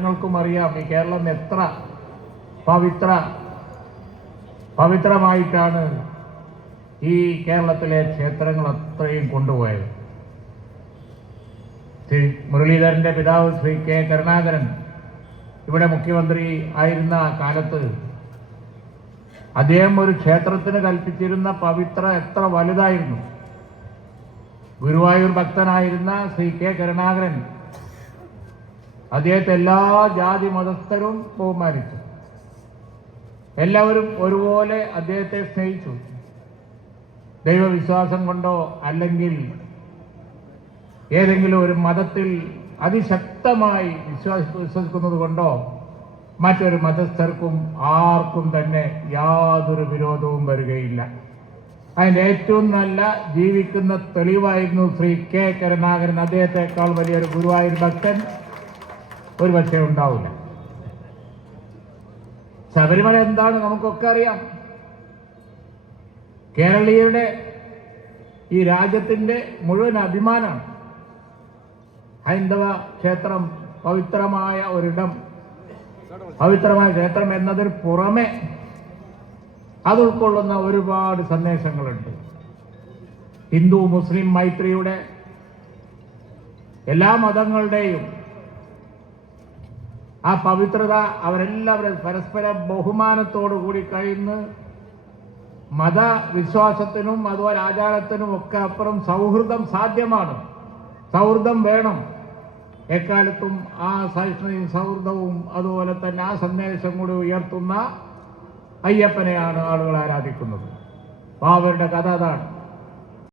നിങ്ങൾക്കും അറിയാം ഈ കേരളം എത്ര പവിത്ര പവിത്രമായിട്ടാണ് ഈ കേരളത്തിലെ ക്ഷേത്രങ്ങൾ അത്രയും കൊണ്ടുപോയത്. ശ്രീ മുരളീധരന്റെ പിതാവ് ശ്രീ കെ കരുണാകരൻ ഇവിടെ മുഖ്യമന്ത്രി ആയിരുന്ന കാലത്ത് അദ്ദേഹം ഒരു ക്ഷേത്രത്തിന് കൽപ്പിച്ചിരുന്ന പവിത്ര എത്ര വലുതായിരുന്നു. ഗുരുവായൂർ ഭക്തനായിരുന്ന ശ്രീ കെ കരുണാകരൻ അദ്ദേഹത്തെ എല്ലാ ജാതി മതസ്ഥരും ബഹുമാനിച്ചു. എല്ലാവരും ഒരുപോലെ അദ്ദേഹത്തെ സ്നേഹിച്ചു. ദൈവവിശ്വാസം കൊണ്ടോ അല്ലെങ്കിൽ ഏതെങ്കിലും ഒരു മതത്തിൽ അതിശക്തമായി വിശ്വാസ വിശ്വസിക്കുന്നത് കൊണ്ടോ മറ്റൊരു മതസ്ഥർക്കും ആർക്കും തന്നെ യാതൊരു വിരോധവും വരികയില്ല. അതിന്റെ ഏറ്റവും നല്ല ജീവിക്കുന്ന തെളിവായിരുന്നു ശ്രീ കെ. കരുണാകരൻ. അദ്ദേഹത്തെക്കാൾ വലിയൊരു ഗുരുവായൂർ ഭക്തൻ. ഒരു പക്ഷേ ഉണ്ടാവില്ല. ശബരിമല എന്താണ് നമുക്കൊക്കെ അറിയാം. കേരളീയരുടെ ഈ രാജ്യത്തിന്റെ മുഴുവൻ അഭിമാനമാണ്. ഹൈന്ദവ ക്ഷേത്രം പവിത്രമായ ഒരിടം. പവിത്രമായ ക്ഷേത്രം എന്നതിന് പുറമെ അത് ഉൾക്കൊള്ളുന്ന ഒരുപാട് സന്ദേശങ്ങളുണ്ട്. ഹിന്ദു മുസ്ലിം മൈത്രിയുടെ എല്ലാ മതങ്ങളുടെയും ആ പവിത്രത അവരെല്ലാവരും പരസ്പര ബഹുമാനത്തോടു കൂടി കഴിയുന്ന. മതവിശ്വാസത്തിനും അതുപോലെ ആചാരത്തിനും ഒക്കെ അപ്പുറം സൗഹൃദം സാധ്യമാണ്. സൗഹൃദം വേണം. എക്കാലത്തും ആ സഹിഷ്ണുതയും സൗഹൃദവും അതുപോലെ തന്നെ ആ സന്ദേശം കൂടി ഉയർത്തുന്ന അയ്യപ്പനെയാണ് ആളുകൾ ആരാധിക്കുന്നത്. അപ്പോൾ അവരുടെ കഥ അതാണ്.